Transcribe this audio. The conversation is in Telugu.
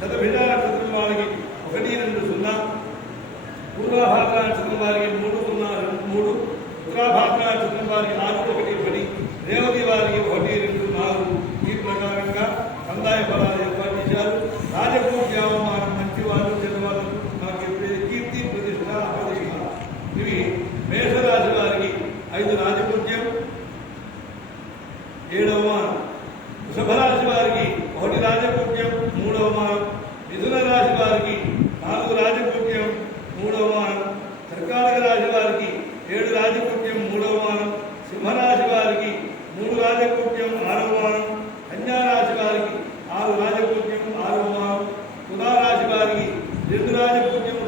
శతభిజా నక్షత్రం వారికి 1-2-0, పూర్వాభాద్ర నక్షత్రం వారికి 3-0-3, ఉత్తరాభాద్ర నక్షత్రం వారికి 6-1-10, రేవతి వారికి 1-2-4. ఈ ప్రకారంగా కందాయ ఫలాలు ఏర్పాటు చేశారు. రాజపూజ్య అవమానం మంచి వాళ్ళు చదవాళ్ళు నాకు చెప్పేది కీర్తి ప్రతిష్ట అపదేశ. ఇవి మేషరాశి వారికి 5 రాజపూజ్యం, 7 అవమానం. వృషభరాశి వారికి 1 రాజపూజ్యం, 3 అవమానం. మిథున రాశి వారికి 4 రాజపూజ్యం, 3 అవమానం. కర్కాటక రాశి వారికి 7 రాజపూజ్యం, 3 అవమానం. సింహరాశి వారికి 3 రాజపూజ్యం, 6 అవమానం. కన్యా రాశి వారికి 6 రాజపూజ్యం, 6 అవమానం. తులా రాశి వారికి 2 రాజపూజ్యం,